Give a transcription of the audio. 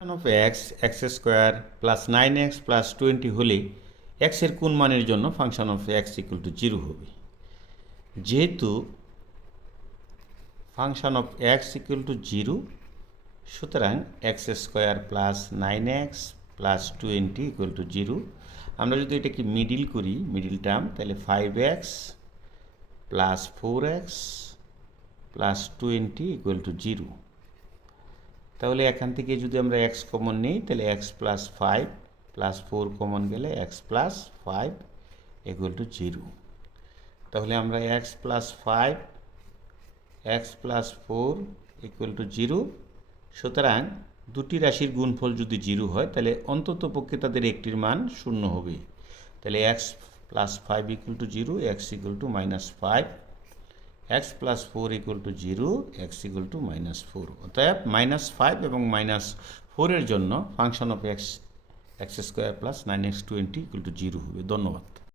Of x x square plus 9x plus 20 হলে এক্সের কোন মানের জন্য function of x equal to 0 হবে। যেহেতু function of x equal to 0, সুতরাং x square plus 9x plus 20 equal to 0। আমরা যদি এটাকে মিডিল করি, মিডিল টার্ম, তাহলে 5x plus 4x plus 20 equal to 0। তাহলে এখান থেকে যদি আমরা এক্স কমন নিই, তাহলে এক্স প্লাস 5 প্লাস 4 কমন গেলে এক্স প্লাস 5 ইকুয়াল টু 0। তাহলে আমরা x plus 5 x plus 4 equal to 0। সুতরাং দুটি রাশির গুণফল যদি 0 হয়, তাহলে অন্তত পক্ষে তাদের একটির মান 0 হবে। তাহলে x plus 5 equal to 0, x equal to -5, x plus 4 equal to 0, x equal to -4। অতএব -5 এবং -4 এর জন্য function of x x square plus 9x 20 equal to 0 হবে। ধন্যবাদ।